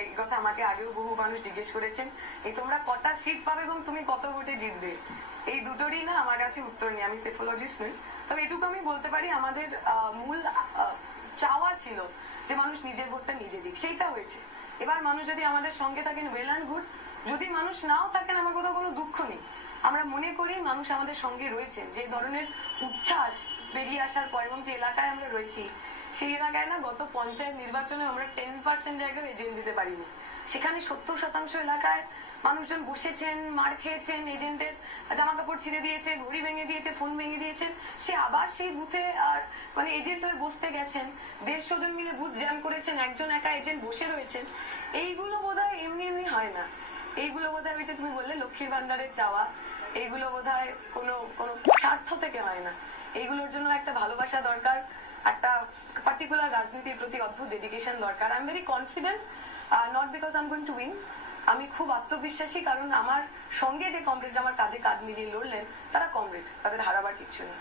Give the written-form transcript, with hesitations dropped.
এই কথা আমাকে আগেও বহু মানুষ জিজ্ঞেস করেছেন, এই তোমরা কটা সিট পাবে এবং তুমি কত ভোটে জিতবে, এই দুটোরই না আমার কাছে উত্তর নেই। আমি সেফোলজিস্ট নই, তবে এটুকু আমি বলতে পারি আমাদের মূল চাওয়া ছিল যে মানুষ নিজের ভোটটা নিজে দিক, সেইটা হয়েছে। এবার মানুষ যদি আমাদের সঙ্গে থাকেন ওয়েল অ্যান্ড গুড, যদি মানুষ নাও থাকেন আমার কোথাও কোনো দুঃখ নেই। আমরা মনে করি মানুষ আমাদের সঙ্গে রয়েছেন, যে ধরনের উচ্ছ্বাস বেরিয়ে আসার পর এবং যে এলাকায় আমরা রয়েছি সেই এলাকায় না গত পঞ্চায়েত নির্বাচনে আমরা 10% জায়গায় এজেন্ট দিতে পারিনি। সেখানে 70% এলাকায় মানুষজন বসেছেন, মার খেয়েছেন, এজেন্টের জামা কাপড় ছিঁড়ে দিয়েছে, ঘড়ি ভেঙে দিয়েছে, ফোন ভেঙে দিয়েছেন, সে আবার সেই বুথে আর মানে এজেন্ট হয়ে বসতে গেছেন, 150 জন মিলে বুথ জ্যাম করেছেন, একজন একা এজেন্ট বসে রয়েছেন। এইগুলো বোধহয় এমনি এমনি হয় না। এইগুলো বোধহয় ওই যে তুমি বললে লক্ষ্মীর ভান্ডারের চাওয়া, এইগুলো বোধহয় কোনো কোনো স্বার্থ থেকে হয় না। এইগুলোর জন্য একটা ভালোবাসা দরকার, একটা পার্টিকুলার রাজনীতির প্রতি অদ্ভুত ডেডিকেশন দরকার। I am very confident, not because I am going to win. আমি খুব আত্মবিশ্বাসী, কারণ আমার সঙ্গে যে কমরেড আমার কাঁধে কাঁধ মিলিয়ে লড়লেন তারা কমরেড, তাদের হারাবার কিচ্ছু নেই।